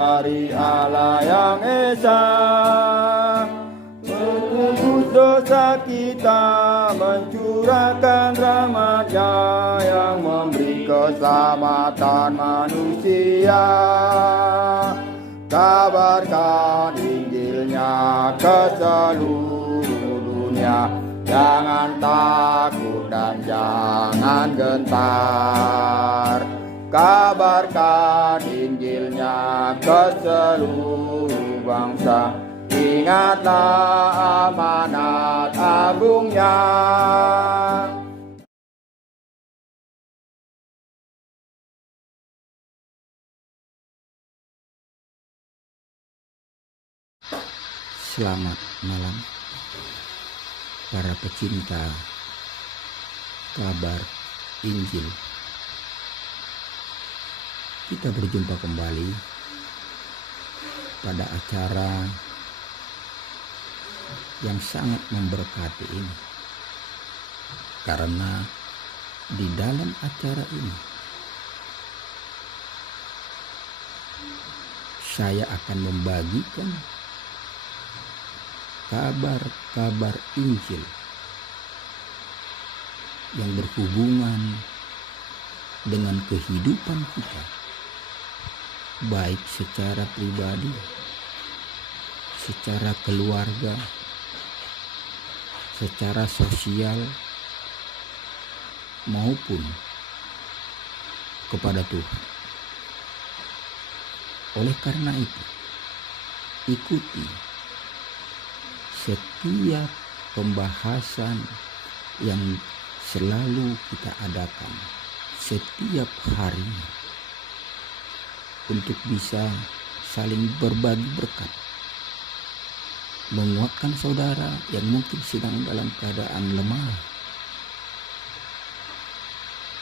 Dari Allah yang Esa, menebus dosa kita, mencurahkan rahmat-Nya yang memberi keselamatan manusia. Kabarkan Injilnya ke seluruh dunia, jangan takut dan jangan gentar. Kabarkan Injilnya ke seluruh bangsa, ingatlah amanat agungnya. Selamat malam para pecinta kabar Injil. Kita berjumpa kembali pada acara yang sangat memberkati ini, karena di dalam acara ini saya akan membagikan kabar-kabar Injil yang berhubungan dengan kehidupan kita, baik secara pribadi, secara keluarga, secara sosial, maupun kepada Tuhan. Oleh karena itu, ikuti setiap pembahasan yang selalu kita adakan setiap harinya, untuk bisa saling berbagi berkat, menguatkan saudara yang mungkin sedang dalam keadaan lemah,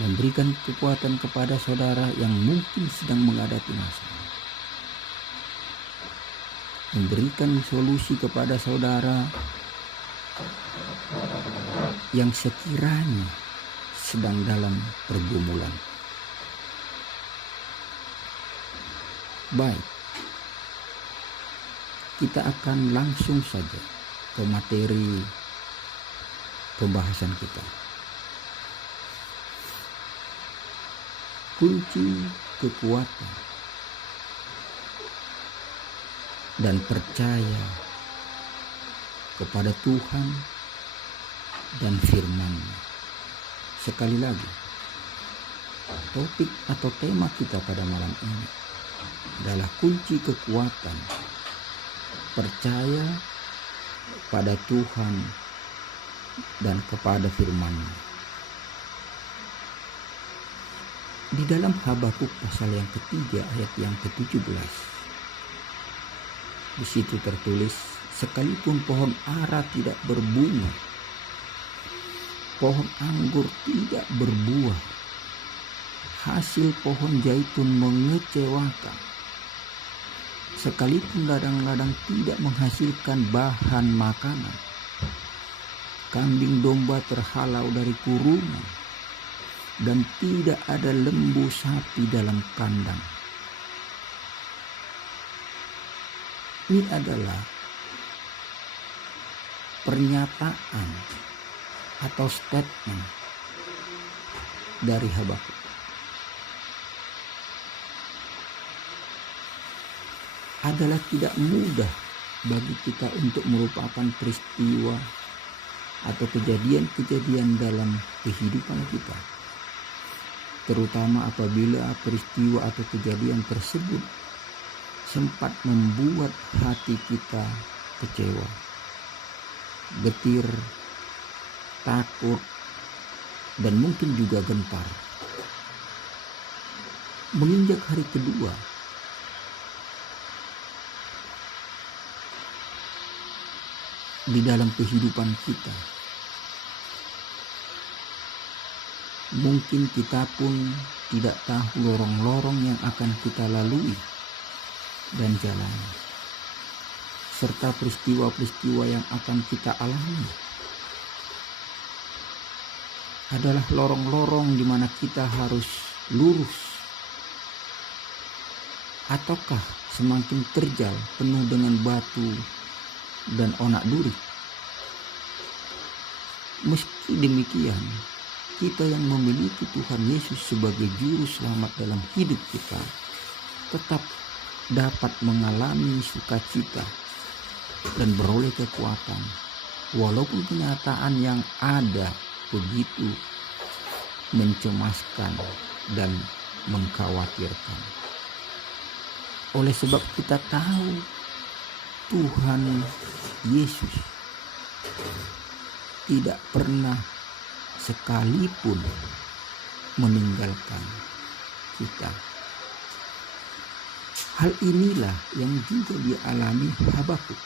memberikan kekuatan kepada saudara yang mungkin sedang menghadapi masalah, memberikan solusi kepada saudara yang sekiranya sedang dalam pergumulan. Baik, kita akan langsung saja ke materi pembahasan kita. Kunci kekuatan dan percaya kepada Tuhan dan firman-Nya. Sekali lagi, topik atau tema kita pada malam ini adalah kunci kekuatan, percaya pada Tuhan dan kepada firman-Nya. Di dalam Habakuk pasal yang ketiga ayat yang ke-17, di situ tertulis, sekalipun pohon ara tidak berbunga, pohon anggur tidak berbuah, hasil pohon zaitun mengecewakan, sekalipun ladang-ladang tidak menghasilkan bahan makanan, kambing domba terhalau dari kurungan, dan tidak ada lembu sapi dalam kandang. Ini adalah pernyataan atau statement dari Habakuk. Adalah tidak mudah bagi kita untuk merupakan peristiwa atau kejadian-kejadian dalam kehidupan kita, terutama apabila peristiwa atau kejadian tersebut sempat membuat hati kita kecewa, getir, takut, dan mungkin juga gentar. Menginjak hari kedua, di dalam kehidupan kita, mungkin kita pun tidak tahu lorong-lorong yang akan kita lalui dan jalani, serta peristiwa-peristiwa yang akan kita alami adalah lorong-lorong di mana kita harus lurus ataukah semakin terjal penuh dengan batu dan onak duri? Meski demikian, kita yang memiliki Tuhan Yesus sebagai juru selamat dalam hidup kita tetap dapat mengalami sukacita dan beroleh kekuatan walaupun kenyataan yang ada begitu mencemaskan dan mengkhawatirkan. Oleh sebab kita tahu Tuhan Yesus tidak pernah sekalipun meninggalkan kita. Hal inilah yang juga dialami Habakuk.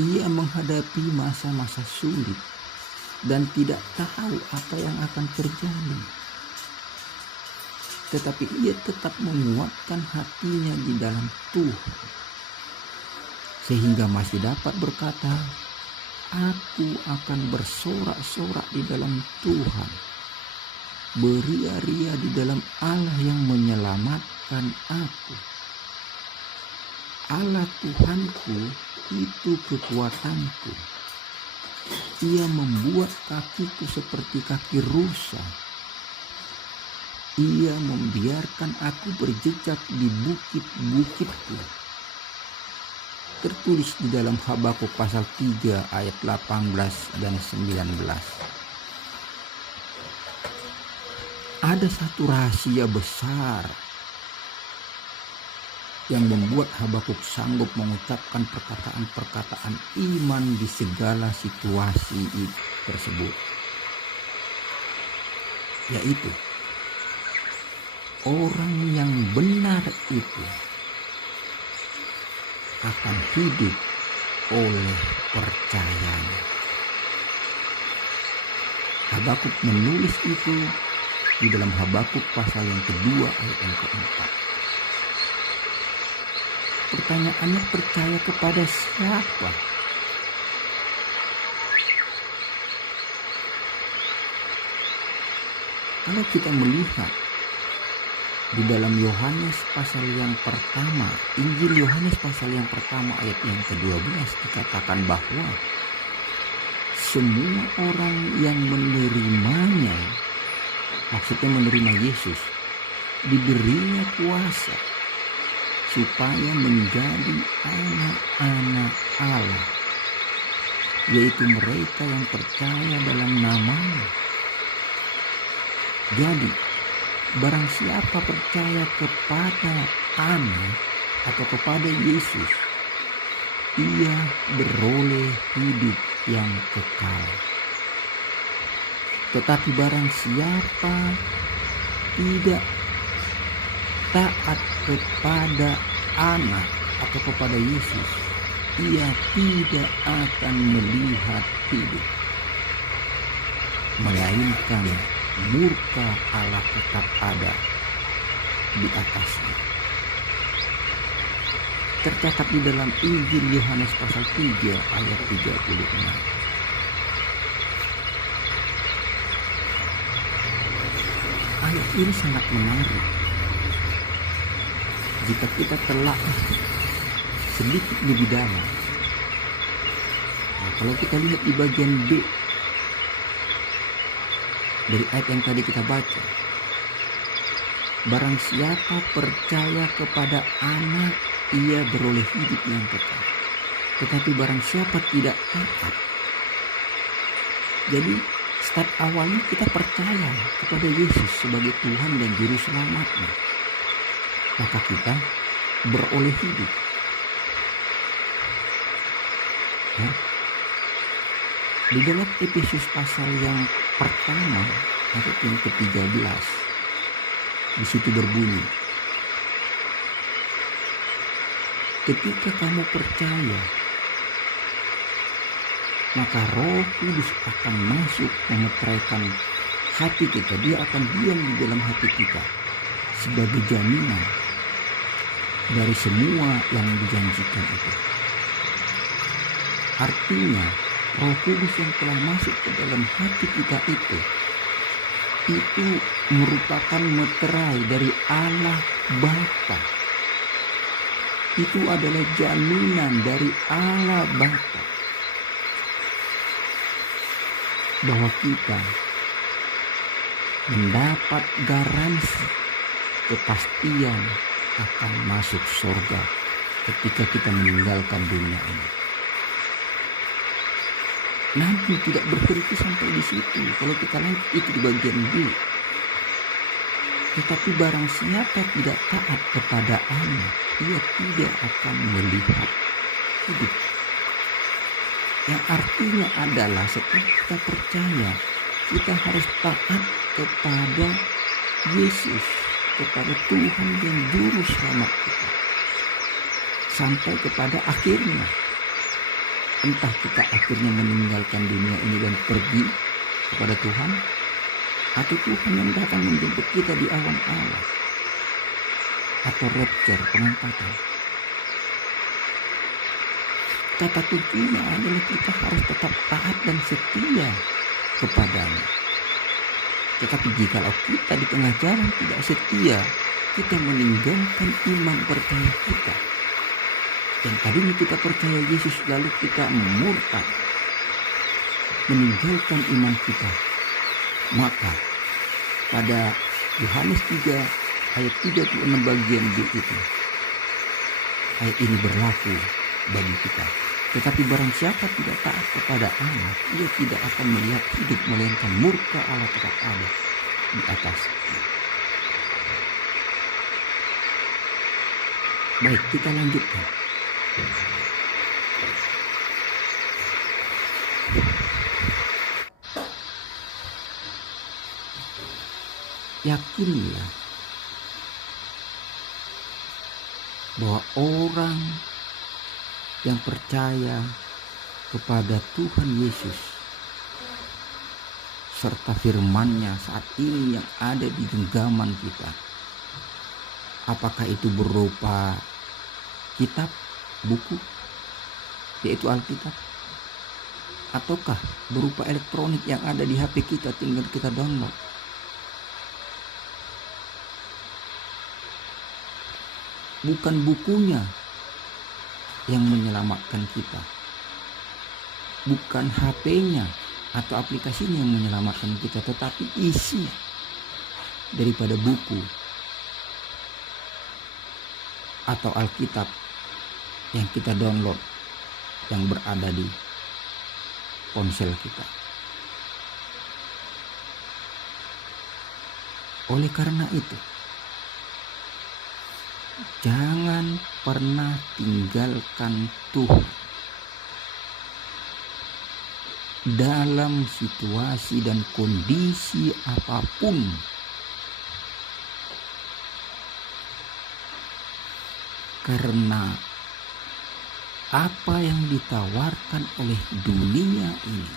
Ia menghadapi masa-masa sulit dan tidak tahu apa yang akan terjadi. Tetapi ia tetap menguatkan hatinya di dalam Tuhan, sehingga masih dapat berkata, "Aku akan bersorak-sorak di dalam Tuhan, beria-ria di dalam Allah yang menyelamatkan aku. Allah Tuhanku itu kekuatanku. Ia membuat kakiku seperti kaki rusa. Ia membiarkan aku berjejak di bukit-bukitku." Tertulis di dalam Habakuk pasal 3 ayat 18 dan 19. Ada satu rahasia besar yang membuat Habakuk sanggup mengucapkan perkataan-perkataan iman di segala situasi tersebut, yaitu orang yang benar itu akan hidup oleh percayanya. Habakuk menulis itu di dalam Habakuk pasal yang kedua ayat yang keempat. Pertanyaannya, percaya kepada siapa? Kalau kita melihat di dalam Yohanes pasal yang pertama, Injil Yohanes pasal yang pertama ayat yang ke-12 dikatakan bahwa semua orang yang menerimanya, maksudnya menerima Yesus, diberinya kuasa supaya menjadi anak-anak Allah, yaitu mereka yang percaya dalam nama-Nya. Jadi, barang siapa percaya kepada Anak atau kepada Yesus, ia beroleh hidup yang kekal. Tetapi barang siapa tidak taat kepada Anak atau kepada Yesus, ia tidak akan melihat hidup, melainkan murka Allah tetap ada di atasnya. Tercatat di dalam Injil Yohanes pasal 3 ayat 36. Ayat ini sangat menarik jika kita telah sedikit lebih dalam. Nah, kalau kita lihat di bagian B dari ayat yang tadi kita baca, barang siapa percaya kepada Anak, ia beroleh hidup yang kekal. Tetapi barang siapa tidak taat. Jadi step awalnya kita percaya kepada Yesus sebagai Tuhan dan Juru Selamatnya, maka kita beroleh hidup. Ya. Di dalam Efesus pasal yang pertama ayat yang ke-13, di situ berbunyi, ketika kamu percaya, maka Roh Kudus akan masuk memeteraikan hati kita. Dia akan diam di dalam hati kita sebagai jaminan dari semua yang dijanjikan itu. Artinya Roh Kudus yang telah masuk ke dalam hati kita itu merupakan meterai dari Allah Bapa. Itu adalah jaminan dari Allah Bapa bahwa kita mendapat garansi kepastian akan masuk surga ketika kita meninggalkan dunia ini. Namun tidak berhenti sampai di situ. Kalau kita lanjut itu di bagian B. Tetapi barang siapa tidak taat kepada Allah, ia tidak akan melihat hidup. Yang artinya adalah setelah kita percaya, kita harus taat kepada Yesus, kepada Tuhan yang juru selamat kita. Sampai kepada akhirnya. Entah kita akhirnya meninggalkan dunia ini dan pergi kepada Tuhan, atau Tuhan yang datang menjemput kita di awan Allah, atau rapture, pengangkatan. Kata kuncinya adalah kita harus tetap taat dan setia kepadanya. Tetapi jikalau kita di tengah jalan tidak setia, kita meninggalkan iman percaya kita. Yang tadinya kita percaya Yesus lalu kita murtad, meninggalkan iman kita. Maka pada Yohanes 3 ayat 36 bagian B itu, ayat ini berlaku bagi kita. Tetapi barang siapa tidak taat kepada Allah, ia tidak akan melihat hidup, melainkan murka Allah tetap ada di atas. Baik, kita lanjutkan. Yakinlah bahwa orang yang percaya kepada Tuhan Yesus serta firman-Nya saat ini yang ada di genggaman kita, apakah itu berupa kitab, buku, yaitu Alkitab, ataukah berupa elektronik yang ada di HP kita, tinggal kita download. Bukan bukunya yang menyelamatkan kita, bukan HP-nya atau aplikasinya yang menyelamatkan kita, tetapi isi daripada buku atau Alkitab yang kita download, yang berada di ponsel kita. Oleh karena itu, jangan pernah tinggalkan Tuhan dalam situasi dan kondisi apapun. Karena apa yang ditawarkan oleh dunia ini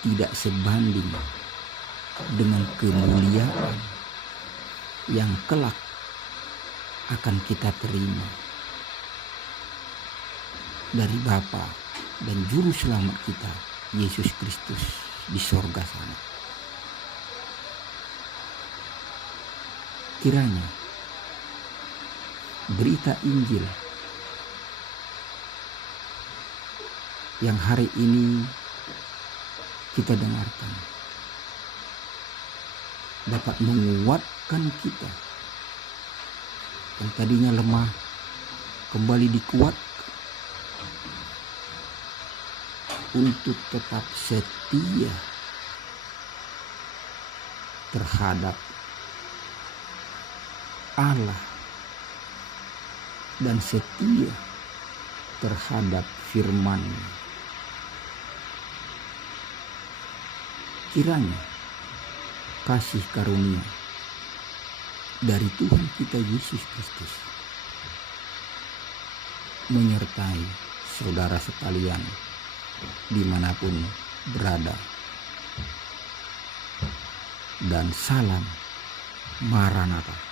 tidak sebanding dengan kemuliaan yang kelak akan kita terima dari Bapa dan Juru Selamat kita, Yesus Kristus, di sorga sana. Kiranya berita Injil yang hari ini kita dengarkan dapat menguatkan kita yang tadinya lemah, kembali dikuatkan untuk tetap setia terhadap Allah dan setia terhadap firman-Nya. Kiranya kasih karunia dari Tuhan kita Yesus Kristus menyertai saudara sekalian dimanapun berada. Dan salam Maranatha.